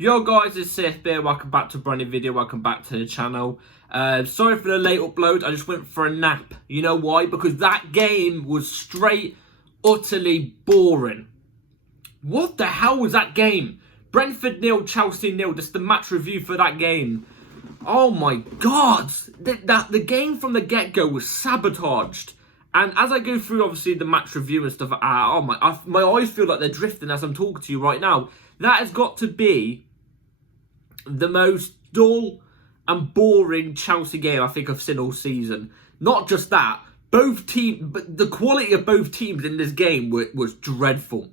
Yo guys, it's Sith here. Welcome back to a brand new video. Welcome back to the channel. Sorry for the late upload. I just went for a nap. You know why? Because that game was straight, utterly boring. What the hell was that game? Brentford 0, Chelsea 0. Just the match review for that game. Oh my god. The game from the get-go was sabotaged. And as I go through, obviously, the match review and stuff, my eyes feel like they're drifting as I'm talking to you right now. That has got to be the most dull and boring Chelsea game I think I've seen all season. Not just that, but the quality of both teams in this game was dreadful.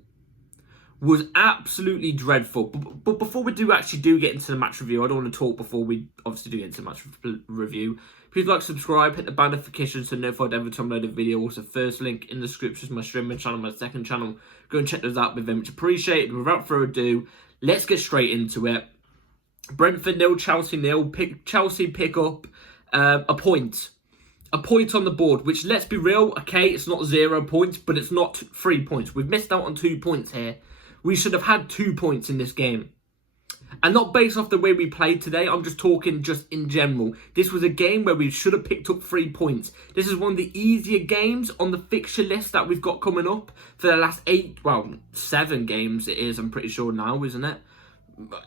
Was absolutely dreadful. But before we do get into the match review, I don't want to talk before we obviously do get into the match review. Please like, subscribe, hit the bell notification so notified every time I upload a video. Also, first link in the description is my streaming channel, my second channel. Go and check those out with them, which I appreciate. Without further ado, let's get straight into it. Brentford 0, Chelsea 0. Chelsea pick up a point. A point on the board, which, let's be real, okay, it's not 0 points, but it's not 3 points. We've missed out on 2 points here. We should have had 2 points in this game. And not based off the way we played today, I'm just talking just in general. This was a game where we should have picked up 3 points. This is one of the easier games on the fixture list that we've got coming up for the last 7 games it is, I'm pretty sure now, isn't it?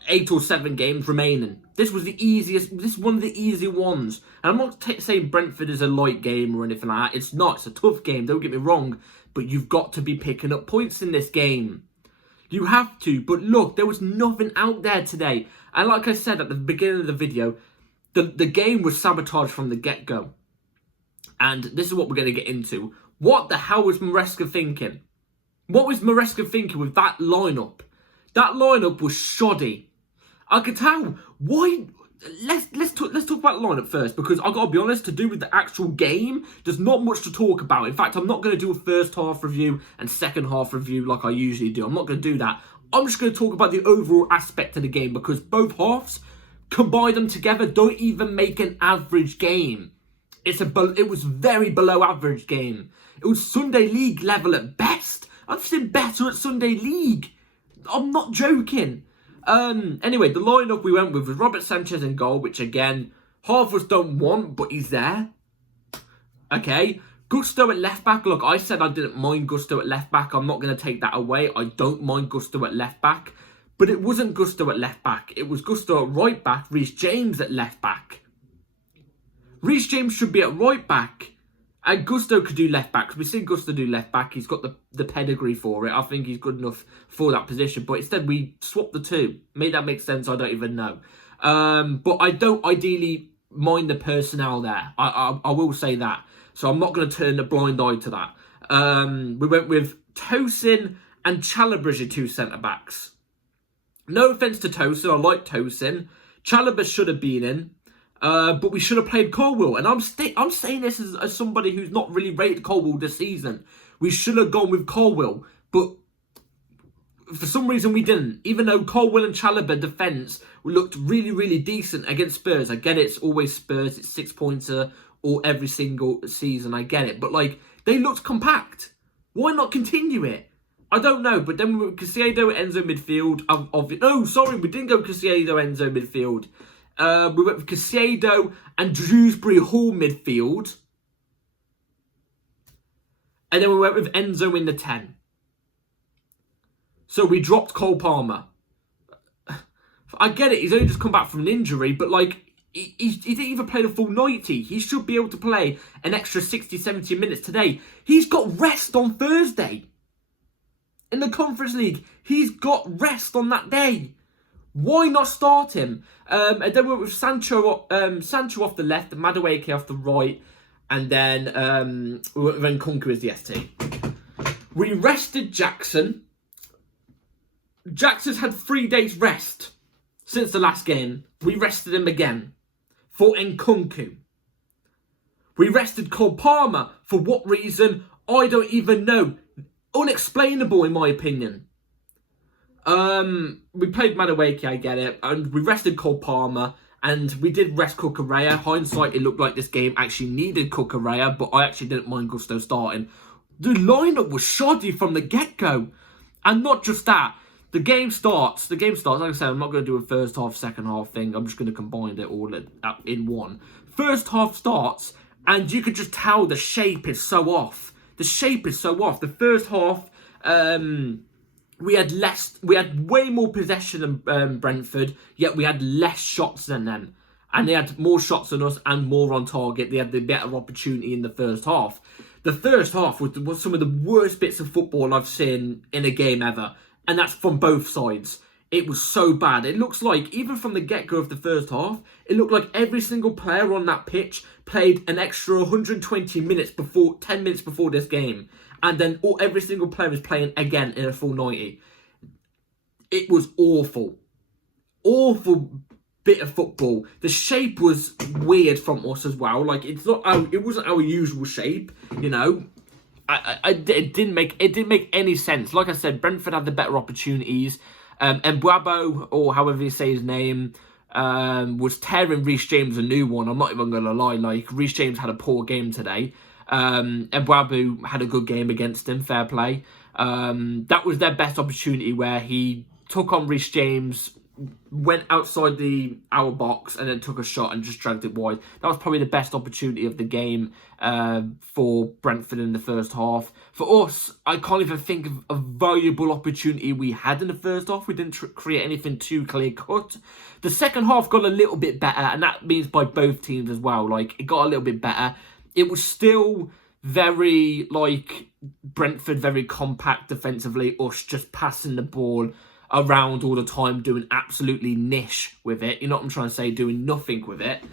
8 or 7 games remaining. This was the easiest, this is one of the easier ones. And I'm not saying Brentford is a light game or anything like that. It's not, it's a tough game, don't get me wrong. But you've got to be picking up points in this game. You have to, but look, there was nothing out there today. And like I said at the beginning of the video, the game was sabotaged from the get-go. And this is what we're going to get into. What the hell was Maresca thinking? What was Maresca thinking with that lineup? That lineup was shoddy. I could tell. Why? Let's talk about the lineup first, because I've got to be honest, to do with the actual game, there's not much to talk about. In fact, I'm not going to do a first half review and second half review like I usually do. I'm not going to do that. I'm just going to talk about the overall aspect of the game, because both halves, combine them together, don't even make an average game. It was very below average game. It was Sunday League level at best. I've seen better at Sunday League. I'm not joking. Anyway, the lineup we went with was Robert Sanchez in goal, which again, half of us don't want, but he's there. Okay. Gusto at left back. Look, I said I didn't mind Gusto at left back. I'm not going to take that away. I don't mind Gusto at left back. But it wasn't Gusto at left back. It was Gusto at right back. Reece James at left back. Reece James should be at right back. And Gusto could do left back. We've seen Gusto do left back. He's got the pedigree for it. I think he's good enough for that position. But instead, we swapped the two. May that make sense? I don't even know. But I don't ideally mind the personnel there. I will say that. So I'm not going to turn a blind eye to that. We went with Tosin and Chalobah as your 2 centre-backs. No offence to Tosin. I like Tosin. Chalobah should have been in. But we should have played Colwill. And I'm saying this as somebody who's not really rated Colwill this season. We should have gone with Colwill. But for some reason we didn't. Even though Colwill and Chalobah defence looked really, really decent against Spurs. I get it, it's always Spurs. It's 6-pointer or every single season. I get it. But like, they looked compact. Why not continue it? I don't know. But then we went with Caicedo, Enzo midfield. No, sorry, we didn't go Caicedo, Enzo midfield. We went with Caicedo and Dewsbury Hall midfield. And then we went with Enzo in the 10. So we dropped Cole Palmer. I get it, he's only just come back from an injury, but like, he didn't even play the full 90. He should be able to play an extra 60, 70 minutes today. He's got rest on Thursday. In the Conference League, he's got rest on that day. Why not start him? And then we went with Sancho off the left, Madueke off the right, and then we went with Nkunku as the ST. We rested Jackson. Jackson's had 3 days rest since the last game. We rested him again for Nkunku. We rested Cole Palmer. For what reason? I don't even know. Unexplainable in my opinion. We played Madueke, I get it, and we rested Cole Palmer, and we did rest Cucurella. Hindsight, it looked like this game actually needed Cucurella, but I actually didn't mind Gusto starting. The lineup was shoddy from the get-go, and not just that. The game starts. Like I said, I'm not going to do a first half, second half thing. I'm just going to combine it all in one. First half starts, and you could just tell the shape is so off. The shape is so off. The first half, we had way more possession than Brentford, yet we had less shots than them. And they had more shots than us and more on target. They had the better opportunity in the first half. The first half was some of the worst bits of football I've seen in a game ever. And that's from both sides. It was so bad. It looks like, even from the get-go of the first half, it looked like every single player on that pitch played an extra 120 minutes before, 10 minutes before this game. And then every single player is playing again in a full 90. It was awful. Awful bit of football. The shape was weird from us as well. Like, it wasn't our usual shape, you know. It didn't make any sense. Like I said, Brentford had the better opportunities. Mbwabo, or however you say his name, was tearing Reece James a new one. I'm not even going to lie. Like, Reece James had a poor game today. Mbwabo had a good game against him. Fair play. That was their best opportunity, where he took on Reece James, went outside our box, and then took a shot and just dragged it wide. That was probably the best opportunity of the game for Brentford in the first half. For us, I can't even think of a valuable opportunity we had in the first half. We didn't create anything too clear-cut. The second half got a little bit better, and that means by both teams as well. Like, it got a little bit better. It was still very, like, Brentford, very compact defensively, us just passing the ball around all the time, doing absolutely niche with it. You know what I'm trying to say? Doing nothing with it.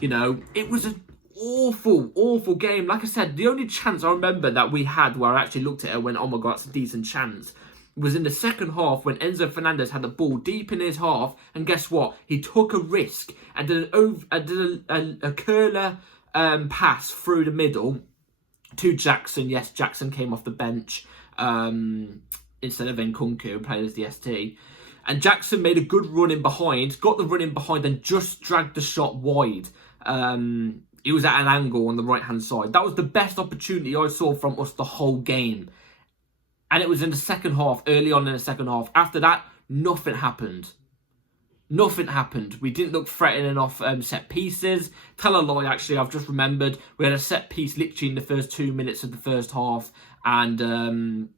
You know, it was an awful, awful game. Like I said, the only chance I remember that we had where I actually looked at it and went, oh my God, that's a decent chance, was in the second half when Enzo Fernandez had the ball deep in his half, and guess what? He took a risk and did a curler pass through the middle to Jackson. Yes, Jackson came off the bench instead of Nkunku, playing as the ST. And Jackson made a good run in behind, got the run in behind, and just dragged the shot wide. He was at an angle on the right-hand side. That was the best opportunity I saw from us the whole game. And it was in the second half, early on in the second half. After that, nothing happened. Nothing happened. We didn't look threatening off set pieces. Tell a lie, actually, I've just remembered. We had a set piece literally in the first 2 minutes of the first half. And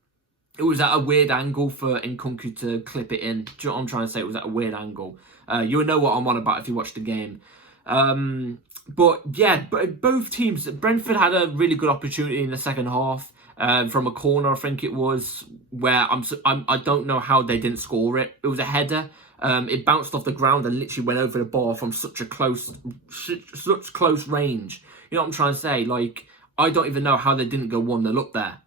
it was at a weird angle for Nkunku to clip it in. Do you know what I'm trying to say? It was at a weird angle. You'll know what I'm on about if you watch the game. But yeah, both teams, Brentford had a really good opportunity in the second half from a corner, I think it was, where I don't know how they didn't score it. It was a header. It bounced off the ground and literally went over the bar from such close range. You know what I'm trying to say? Like, I don't even know how they didn't go 1-0 up there.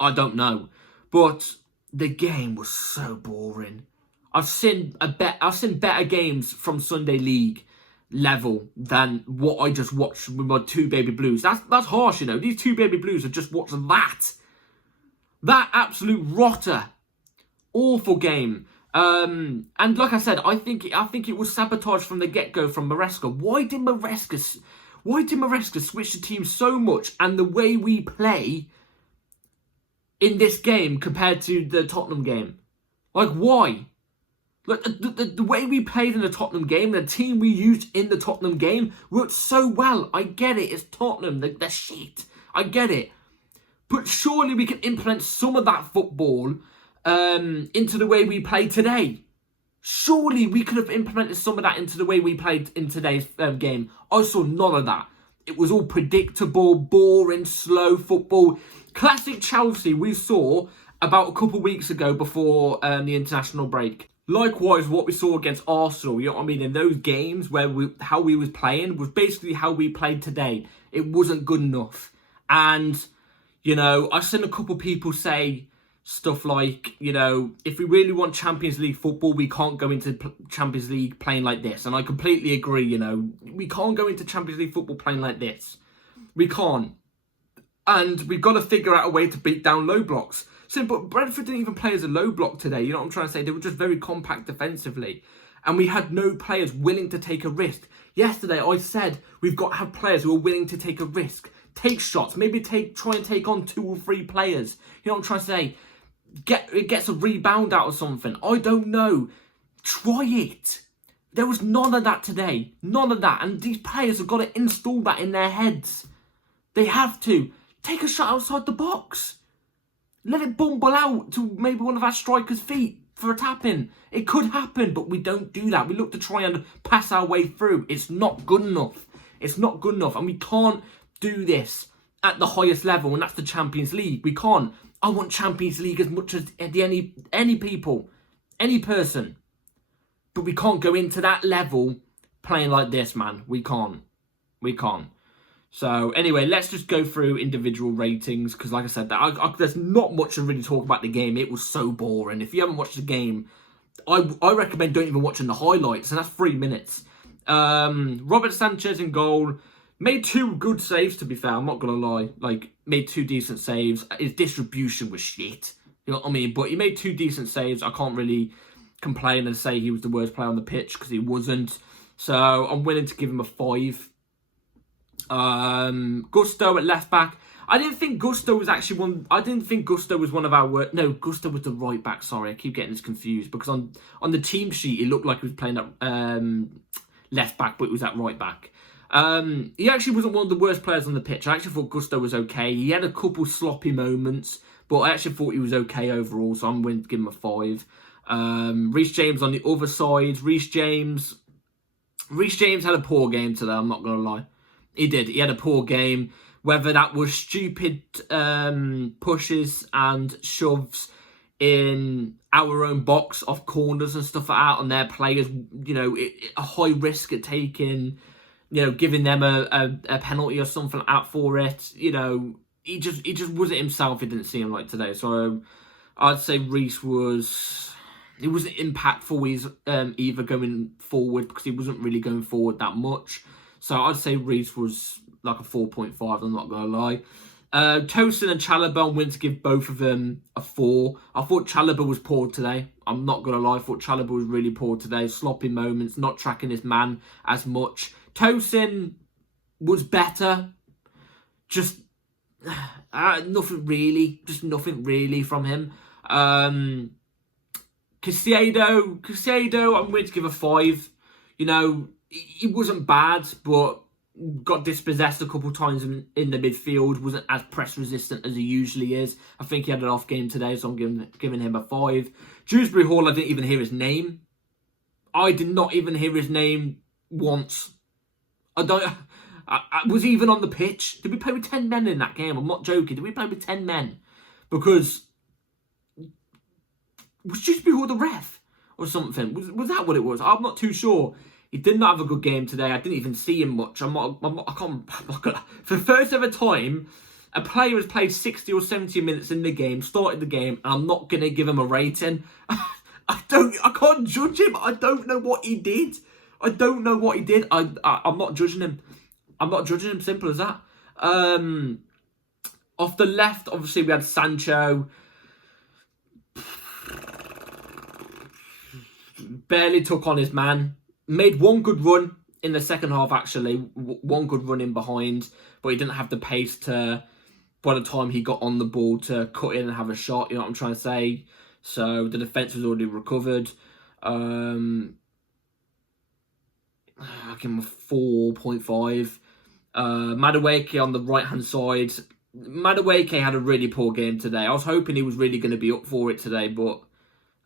I don't know. But the game was so boring. I've seen better games from Sunday League level than what I just watched with my two baby blues. That's harsh, you know. These two baby blues have just watched that absolute rotter, awful game. And like I said, I think it was sabotage from the get-go from Maresca. Why did Maresca switch the team so much, and the way we play in this game compared to the Tottenham game? Like, why? Like, the way we played in the Tottenham game, the team we used in the Tottenham game worked so well. I get it, it's Tottenham, they're shit. I get it. But surely we can implement some of that football into the way we play today. Surely we could have implemented some of that into the way we played in today's game. I saw none of that. It was all predictable, boring, slow football. Classic Chelsea we saw about a couple of weeks ago before the international break. Likewise, what we saw against Arsenal, you know what I mean? In those games where how we was playing was basically how we played today. It wasn't good enough. And, you know, I've seen a couple of people say stuff like, you know, if we really want Champions League football, we can't go into Champions League playing like this. And I completely agree, you know. We can't go into Champions League football playing like this. We can't. And we've got to figure out a way to beat down low blocks. So, but Brentford didn't even play as a low block today. You know what I'm trying to say? They were just very compact defensively. And we had no players willing to take a risk. Yesterday, I said we've got to have players who are willing to take a risk. Take shots. Maybe try and take on 2 or 3 players. You know what I'm trying to say? it gets a rebound out of something. I don't know. Try it. There was none of that today. None of that. And these players have got to install that in their heads. They have to. Take a shot outside the box. Let it bumble out to maybe one of our strikers' feet for a tap-in. It could happen, but we don't do that. We look to try and pass our way through. It's not good enough. It's not good enough. And we can't do this at the highest level, and that's the Champions League. We can't. I want Champions League as much as any people, any person. But we can't go into that level playing like this, man. We can't. We can't. So, anyway, let's just go through individual ratings. Because, like I said, there's not much to really talk about the game. It was so boring. If you haven't watched the game, I recommend don't even watching the highlights. And that's 3 minutes. Robert Sanchez in goal. Made 2 good saves, to be fair. I'm not going to lie. Like, made 2 decent saves. His distribution was shit. You know what I mean? But he made 2 decent saves. I can't really complain and say he was the worst player on the pitch, because he wasn't. So, I'm willing to give him a 5. Gusto at left back. I didn't think Gusto was actually one. I didn't think Gusto was one of our worst. No, Gusto was the right back. Sorry, I keep getting this confused, because on the team sheet it looked like he was playing at left back, but it was at right back. He actually wasn't one of the worst players on the pitch. I actually thought Gusto was okay. He had a couple sloppy moments, but I actually thought he was okay overall. So I'm willing to give him a 5. Reece James on the other side. Reece James had a poor game today. I'm not gonna lie. He did. He had a poor game. Whether that was stupid pushes and shoves in our own box off corners and stuff like that on their players, you know, a high risk at taking, you know, giving them a penalty or something out for it. You know, he just wasn't himself. He didn't seem like today. So I'd say Reece wasn't impactful. He's either going forward, because he wasn't really going forward that much. So I'd say Reece was like a 4.5, I'm not going to lie. Tosin and Chalobah, I'm willing to give both of them a 4. I thought Chalobah was poor today. I'm not going to lie. I thought Chalobah was really poor today. Sloppy moments, not tracking his man as much. Tosin was better. Just nothing really. Just nothing really from him. Caicedo, I'm willing to give a 5. You know, he wasn't bad, but got dispossessed a couple times in the midfield. Wasn't as press resistant as he usually is. I think he had an off game today, so I'm giving him a 5. Dewsbury Hall, I didn't even hear his name. I did not even hear his name once. I was he even on the pitch? Did we play with 10 men in that game? I'm not joking. Did we play with 10 men? Because was Dewsbury Hall the ref or something? Was that what it was? I'm not too sure. He did not have a good game today. I didn't even see him much. I'm not gonna, for the first ever time, a player has played 60 or 70 minutes in the game, started the game, and I'm not going to give him a rating. I can't judge him. I don't know what he did. I'm not judging him. I'm not judging him, simple as that. Off the left, obviously, we had Sancho. Barely took on his man. Made one good run in the second half, actually. One good run in behind. But he didn't have the pace to, by the time he got on the ball, to cut in and have a shot. You know what I'm trying to say? So the defence was already recovered. I give him a 4.5. Madueke on the right-hand side. Madueke had a really poor game today. I was hoping he was really going to be up for it today, but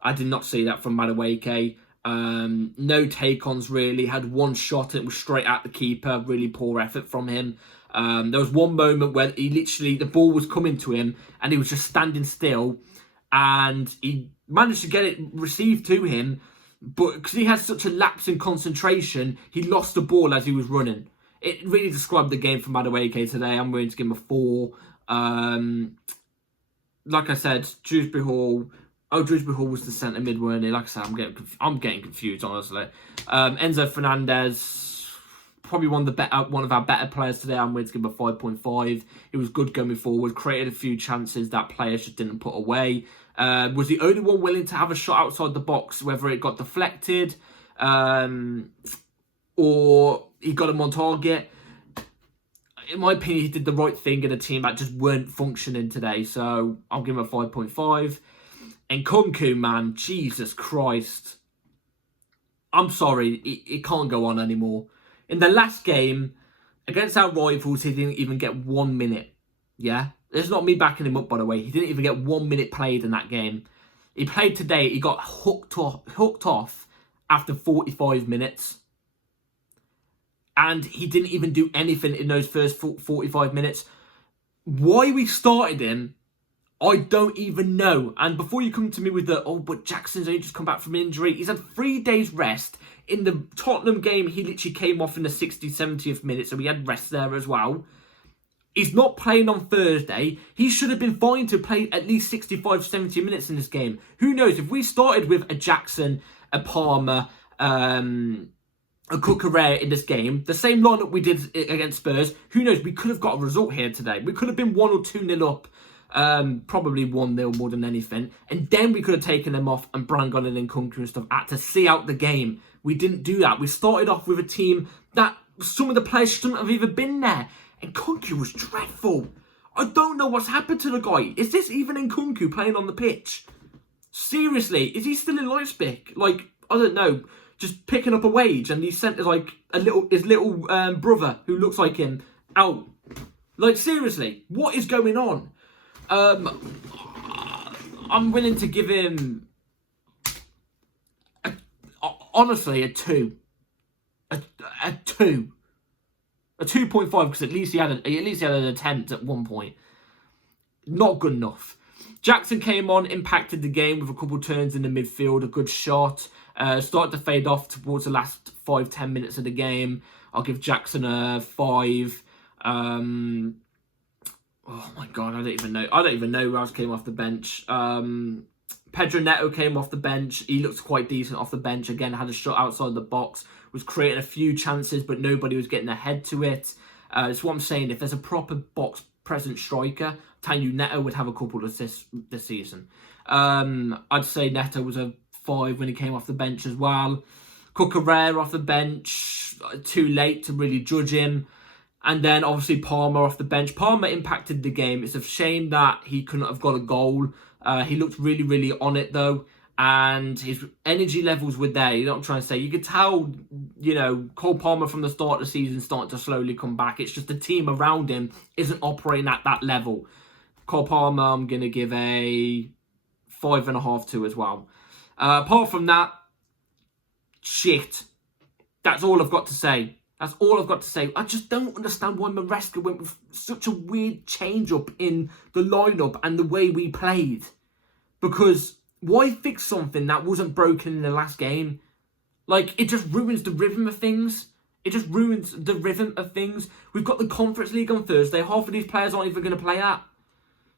I did not see that from Madueke. No take-ons really. Had one shot and it was straight at the keeper. Really poor effort from him. There was one moment where he literally, the ball was coming to him and he was just standing still, and he managed to get it received to him, but because he had such a lapse in concentration, he lost the ball as he was running. It really described the game for Madueke today. I'm going to give him a 4. Like I said, Dewsbury Hall. Oh, Dewsbury Hall was the centre mid, weren't he? Like I said, I'm getting confused, honestly. Enzo Fernandez, probably one of our better players today. I'm going to give him a 5.5. It was good going forward. Created a few chances that players just didn't put away. Was the only one willing to have a shot outside the box, whether it got deflected or he got him on target. In my opinion, he did the right thing in a team that just weren't functioning today. So I'll give him a 5.5. And Kunku, man, Jesus Christ. I'm sorry, it can't go on anymore. In the last game, against our rivals, he didn't even get 1 minute. Yeah? It's not me backing him up, by the way. He didn't even get 1 minute played in that game. He played today, he got hooked off after 45 minutes. And he didn't even do anything in those first 45 minutes. Why we started him, I don't even know. And before you come to me with the, oh, but Jackson's only just come back from injury. He's had 3 days rest. In the Tottenham game, he literally came off in the 60th, 70th minute, so he had rest there as well. He's not playing on Thursday. He should have been fine to play at least 65, 70 minutes in this game. Who knows? If we started with a Jackson, a Palmer, a Cucurella in this game, the same lineup we did against Spurs, who knows? We could have got a result here today. We could have been 1 or 2-0 up. Probably 1-0 more than anything. And then we could have taken them off and Brangon and Kunku and stuff to see out the game. We didn't do that. We started off with a team that some of the players shouldn't have even been there. And Kunku was dreadful. I don't know what's happened to the guy. Is this even Kunku playing on the pitch? Seriously, is he still in Leipzig? Like, I don't know, just picking up a wage and he sent his little brother who looks like him out. Like, seriously, what is going on? I'm willing to give him, honestly, a 2. A 2. A 2.5 because at least he had an attempt at one point. Not good enough. Jackson came on, impacted the game with a couple turns in the midfield, a good shot. Started to fade off towards the last 5-10 minutes of the game. I'll give Jackson a 5. Oh my God, I don't even know who else came off the bench. Pedro Neto came off the bench. He looks quite decent off the bench. Again, had a shot outside the box. Was creating a few chances, but nobody was getting ahead to it. That's what I'm saying. If there's a proper box present striker, I'm telling you, Neto would have a couple of assists this season. I'd say Neto was a 5 when he came off the bench as well. Cucurella off the bench. Too late to really judge him. And then, obviously, Palmer off the bench. Palmer impacted the game. It's a shame that he couldn't have got a goal. He looked really, really on it, though. And his energy levels were there. You know what I'm trying to say? You could tell, you know, Cole Palmer from the start of the season starting to slowly come back. It's just the team around him isn't operating at that level. Cole Palmer, I'm going to give a 5.5 to as well. Apart from that, shit. That's all I've got to say. That's all I've got to say. I just don't understand why Maresca went with such a weird change-up in the lineup and the way we played. Because why fix something that wasn't broken in the last game? Like, it just ruins the rhythm of things. It just ruins the rhythm of things. We've got the Conference League on Thursday. Half of these players aren't even going to play that.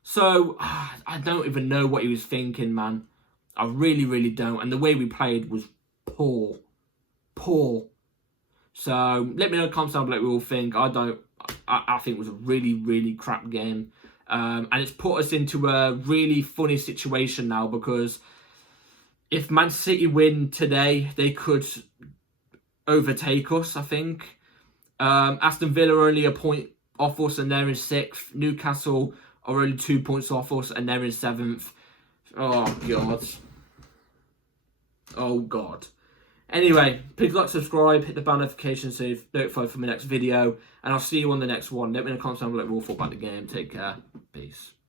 So, I don't even know what he was thinking, man. I really, really don't. And the way we played was poor. Poor. So, let me know in the comments down below what you all think. I think it was a really, really crap game. And it's put us into a really funny situation now because if Man City win today, they could overtake us, I think. Aston Villa are only a point off us and they're in 6th. Newcastle are only 2 points off us and they're in 7th. Oh, God. Oh, God. Anyway, please like, subscribe, hit the bell notification so you're notified for my next video. And I'll see you on the next one. Let me know in the comments down below what you thought about the game. Take care. Peace.